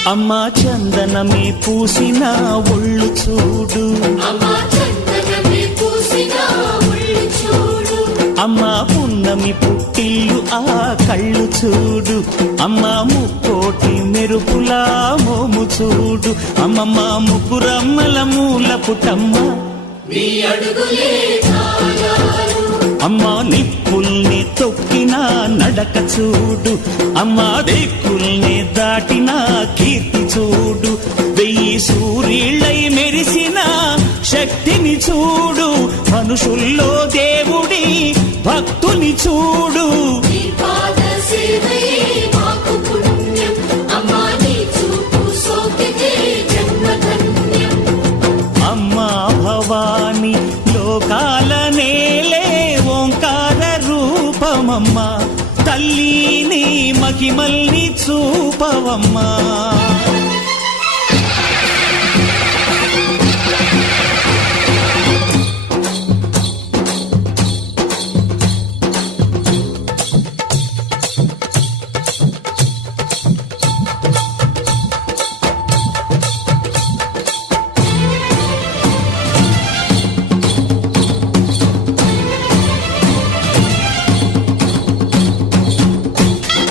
అమ్మా చందనమే పూసిన ఒళ్ళు చూడు, అమ్మా పున్నమి పుట్టిల్లు ఆ కళ్ళు చూడు, అమ్మా ముక్కోటి మెరుపులా మోము చూడు, అమ్మమ్మ ముగ్గురమ్మల మూల పుటమ్మ అమ్మా నిప్పుల్ని తొక్కిన నడక చూడు, అమ్మా దిక్కుల్ని దాటిన కీర్తి చూడు, 1000 సూర్యుళ్ళై మెరిసిన శక్తిని చూడు, మనుషుల్లో దేవుడి భక్తుని చూడు. అమ్మా భవాని లోకాల నేలే ఓంకార రూపమమ్మా, తల్లిని మహిమల్ని చూపవమ్మా.